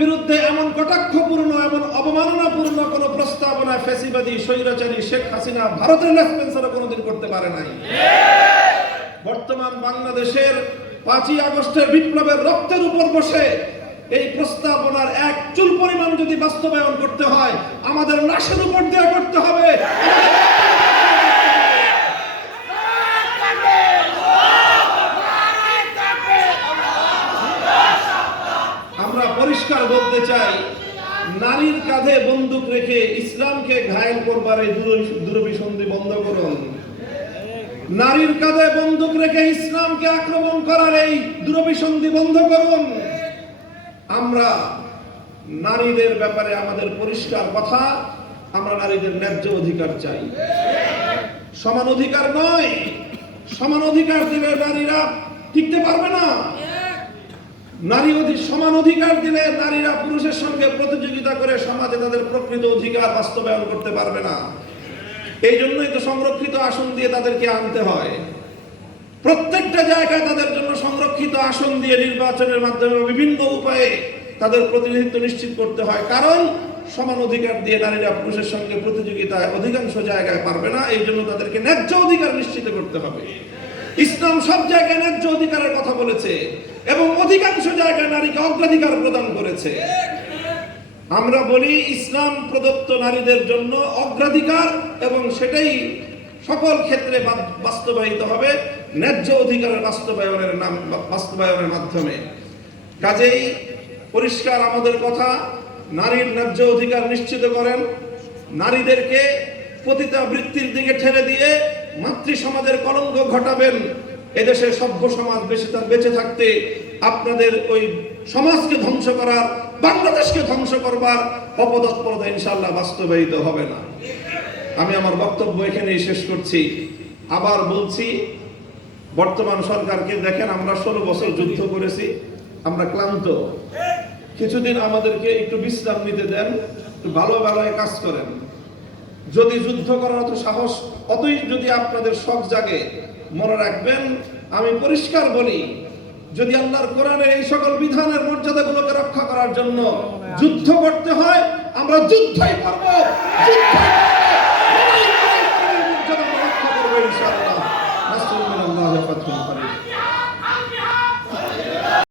বিরুদ্ধে এমন কটাক্ষপূর্ণ, এমন অবমাননাপূর্ণ কোন প্রস্তাবনা ফ্যাসিবাদী স্বৈরাচারী শেখ হাসিনা ভারতের লেসপেন্সারও কোনোদিন করতে পারে নাই। বর্তমান বাংলাদেশের 5ই আগস্টের বিপ্লবের রক্তের উপর বসে এই প্রস্তাবনার এক চুল পরিমাণ যদি বাস্তবায়ন করতে হয়, আমাদের লাশের উপর দিয়ে করতে হবে। আমরা পরিষ্কার বলতে চাই, নারীর কাঁধে বন্দুক রেখে ইসলামকে ঘায়েল করবার এই দুরভিসন্ধি বন্ধ করুন। নারীর কাঁধে বন্দুক রেখে ইসলামকে আক্রমণ করার এই দুরভিসন্ধি বন্ধ করুন। আমরা নারীদের ব্যাপারে আমাদের পরিষ্কার কথা, আমরা নারীদের ন্যায্য অধিকার চাই, সমান অধিকার নয়। সমান অধিকার দিলে নারীরা টিকতে পারবে না। সমান অধিকার দিলে নারীরা পুরুষের সঙ্গে প্রতিযোগিতা করে সমাজে তাদের প্রকৃত অধিকার বাস্তবায়ন করতে পারবে না। এই জন্যই তো সংরক্ষিত আসন দিয়ে তাদেরকে আনতে হয়। প্রত্যেকটা জায়গায় তাদের জন্য সংরক্ষিত আসন দিয়ে নির্বাচনের মাধ্যমে বিভিন্ন উপায়ে তাদের প্রতিনিধিত্ব নিশ্চিত করতে হয়। কারণ সমান অধিকার দিয়ে নারীরা পুরুষের সঙ্গে প্রতিযোগিতায় অধিকাংশ জায়গায় পারবে না। এই জন্য তাদেরকে ন্যায্য অধিকার নিশ্চিত করতে হবে। ইসলাম সব জায়গায় ন্যায্য অধিকারের কথা বলেছে এবং অধিকাংশ জায়গায় নারীকে অগ্রাধিকার প্রদান করেছে। আমরা বলি ইসলাম প্রদত্ত নারীদের জন্য অগ্রাধিকার, এবং সেটাই সকল ক্ষেত্রে বাস্তবায়িত হবে ন্যায্য অধিকারের বাস্তবায়নের মাধ্যমে। কাজেই পরিষ্কার আমাদের কথা, নারীর ন্যায্য অধিকার নিশ্চিত করেন। নারীদেরকে পতিতাবৃত্তির দিকে ঠেলে দিয়ে মাতৃ সমাজের কলঙ্ক ঘটাবেন। এদেশে সভ্য সমাজ বেঁচে থাকতে আপনাদের ওই সমাজকে ধ্বংস করার, বাংলাদেশকে ধ্বংস করবার অপতৎপরতা ইনশাআল্লাহ বাস্তবায়িত হবে না। আমি আমার বক্তব্য এখানেই শেষ করছি। আবার বলছি, বর্তমান সরকারকে দেখেন, আমরা 16 বছর যুদ্ধ করেছি, আমরা ক্লান্ত। কিছুদিন আমাদেরকে একটু বিশ্রাম নিতে দেন, একটু ভালো কাজ করেন। যদি যুদ্ধ করার অত সাহস, অতই যদি আপনাদের শখ জাগে, মনে রাখবেন, আমি পরিষ্কার বলি, যদি আল্লাহর কোরআনের এই সকল বিধানের মর্যাদাগুলোকে রক্ষা করার জন্য যুদ্ধ করতে হয়, আমরা যুদ্ধই করব।